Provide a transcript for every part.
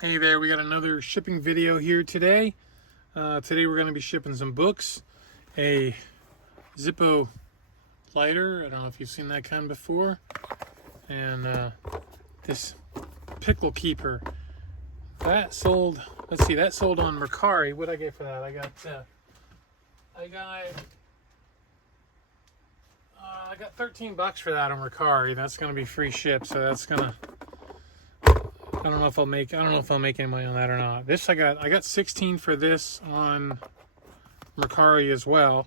Hey there, we got another shipping video here today. Today we're going to be shipping some books, a Zippo lighter, I don't know if you've seen that kind before, and this pickle keeper. That sold, let's see, that sold on Mercari. What did I get for that? I got $13 for that on Mercari. That's going to be free ship, so that's going to, I don't know if I'll make any money on that or not. This I got 16 for this on Mercari as well.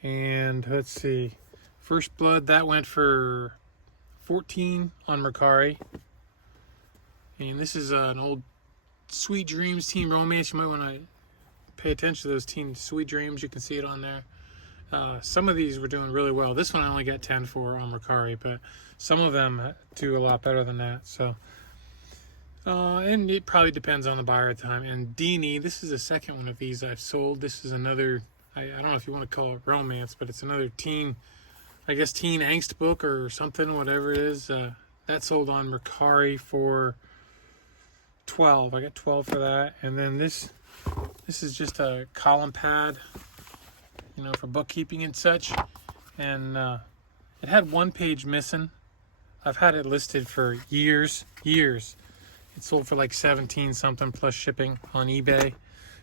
And let's see, First Blood, that went for 14 on Mercari. And this is an old Sweet Dreams Teen Romance. You might want to pay attention to those Teen Sweet Dreams. You can see it on there. Some of these were doing really well. This one I only got 10 for on Mercari, but some of them do a lot better than that. So. And it probably depends on the buyer at the time. And Deanie, this is the second one of these I've sold. This is another, I don't know if you want to call it romance, but it's another teen, I guess teen angst book or something, whatever it is. That sold on Mercari for 12. I got 12 for that. And then this is just a column pad, you know, for bookkeeping and such. And it had one page missing. I've had it listed for years. It sold for like 17 something plus shipping on eBay.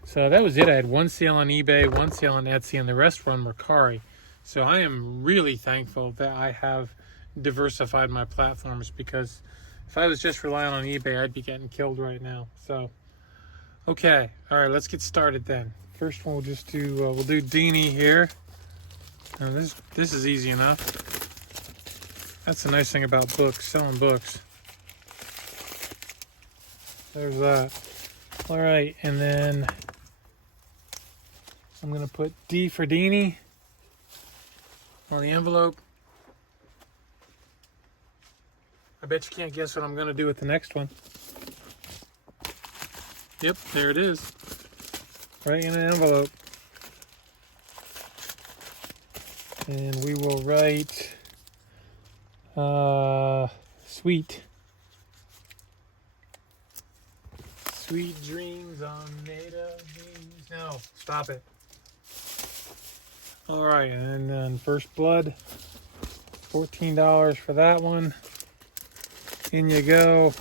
So that was it. I had one sale on eBay, one sale on Etsy, and the rest were on Mercari. So I am really thankful that I have diversified my platforms, because if I was just relying on eBay, I'd be getting killed right now. So, okay. All right, let's get started then. First one, we'll do Deanie here. Now this is easy enough. That's the nice thing about books, selling books. There's that. All right, and then I'm going to put D for Deanie on the envelope. I bet you can't guess what I'm going to do with the next one. Yep, there it is. Right in an envelope. And we will write sweet. Sweet dreams on native dreams. No, stop it. All right, and then First Blood, $14 for that one. In you go.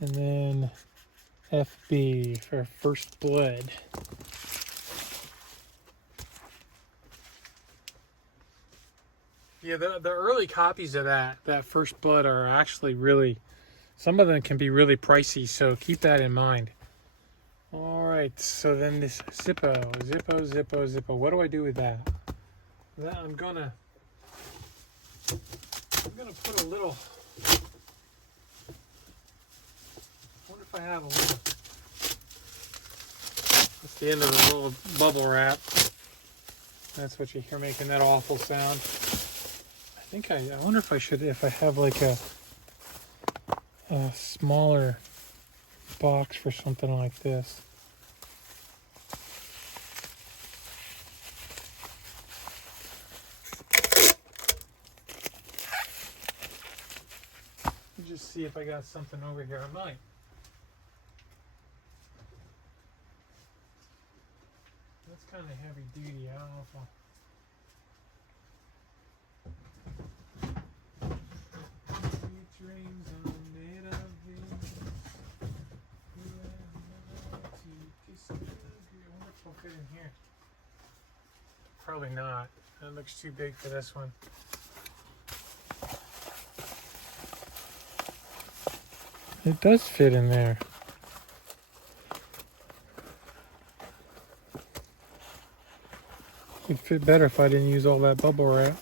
And then FB for First Blood. Yeah, the early copies of that First Blood are actually really, some of them can be really pricey, so keep that in mind. All right, so then this Zippo. What do I do with that? I'm gonna put a little, I wonder if I have a little, that's the end of the little bubble wrap. That's what you hear making that awful sound. I wonder if I have like a smaller box for something like this. Let me just see if I got something over here. I might. That's kind of heavy duty. I don't know if I'll. Dreams are made of these. I wonder if I'll fit in here. Probably not. That looks too big for this one. It does fit in there. It'd fit better if I didn't use all that bubble wrap.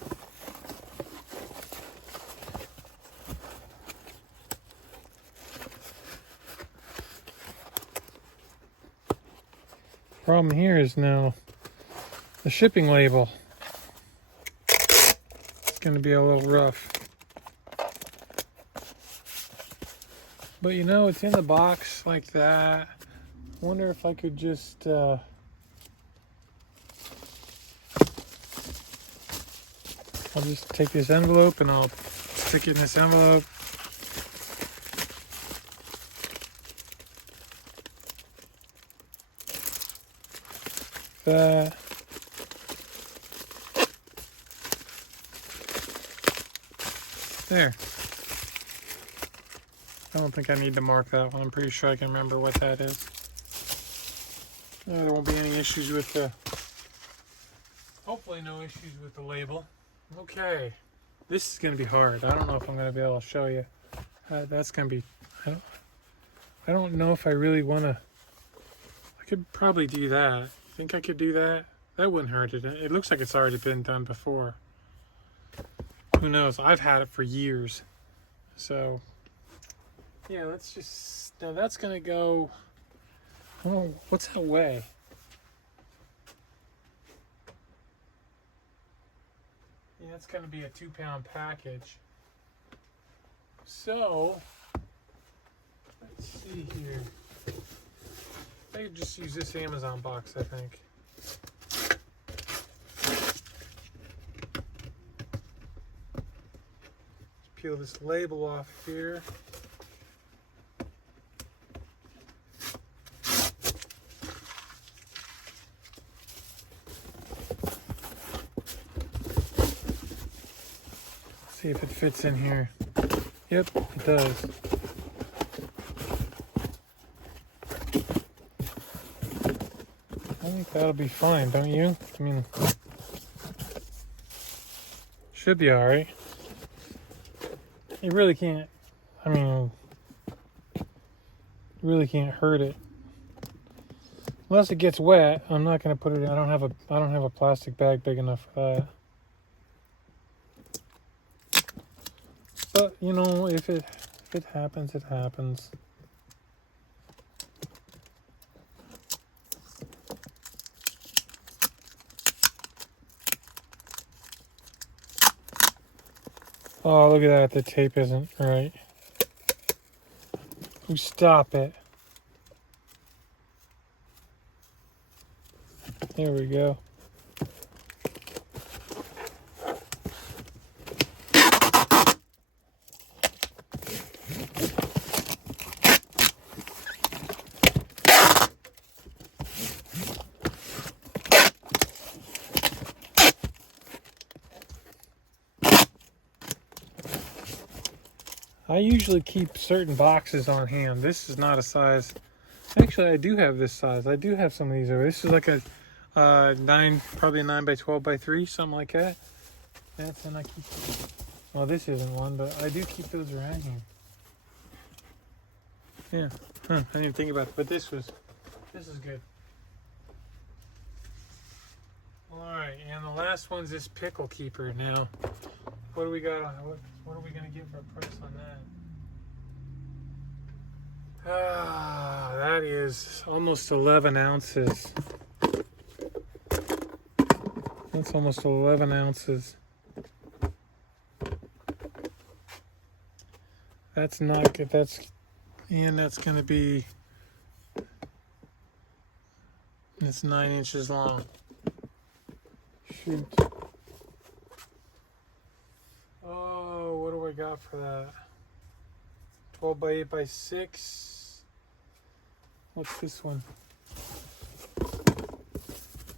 Problem here is now the shipping label. It's going to be a little rough. But you know, it's in the box like that. I wonder if I could just I'll just take this envelope and I'll stick it in this envelope. That. There. I don't think I need to mark that one. I'm pretty sure I can remember what that is. There won't be any issues with the, hopefully no issues with the label. Okay, this is going to be hard. I don't know if I'm going to be able to show you. That's going to be, I don't know if I really want to, I could probably do that. Think I could do that? That wouldn't hurt it. It looks like it's already been done before. Who knows? I've had it for years. So, yeah, let's just, now that's going to go, oh, what's that weigh? Yeah, it's going to be a 2-pound package. So, let's see here. I could just use this Amazon box, I think. Peel this label off here. See if it fits in here. Yep, it does. I think that'll be fine, don't you? I mean, should be alright. You really can't, I mean, you really can't hurt it. Unless it gets wet, I'm not going to put it in. I don't have a plastic bag big enough for that. But, you know, if it happens, it happens. Oh, look at that. The tape isn't right. You stop it. There we go. I usually keep certain boxes on hand. This is not a size. Actually, I do have this size. I do have some of these over. This is like a 9, probably a 9 by 12 by 3, something like that. That's, and I keep. Well, this isn't one, but I do keep those around here. Yeah. Huh, I didn't even think about it, but this is good. All right, and the last one's this pickle keeper. Now, what do we got? What are we gonna get for a price on that? Ah, that is almost 11 ounces. That's almost 11 ounces. That's not good. That's gonna be. It's 9 inches long. Shoot. Oh, what do I got for that? 12 by 8 by 6. What's this one?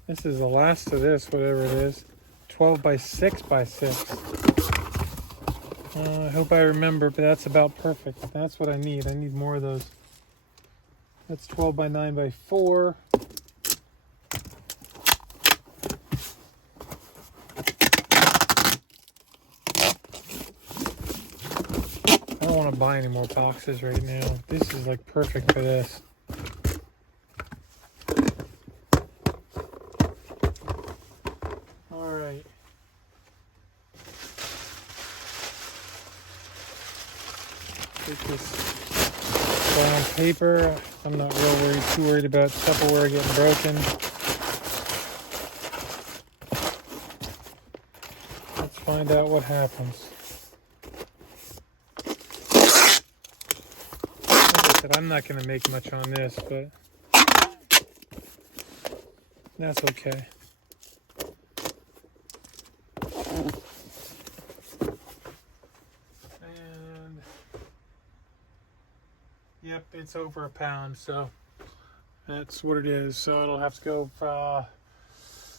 This is the last of this, whatever it is. 12 by 6 by 6. I hope I remember, but that's about perfect. That's what I need. I need more of those. That's 12 by 9 by 4. I don't want to buy any more boxes right now. This is like perfect for this. All right. Take this brown paper. I'm not too worried about Tupperware getting broken. Let's find out what happens. I'm not going to make much on this, but that's okay. Yep, it's over a pound, so that's what it is. So it'll have to go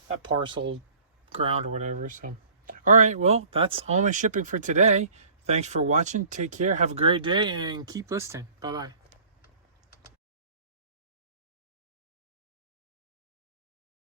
that parcel ground or whatever. So, all right, well, that's all my shipping for today. Thanks for watching. Take care. Have a great day and keep listening. Bye-bye.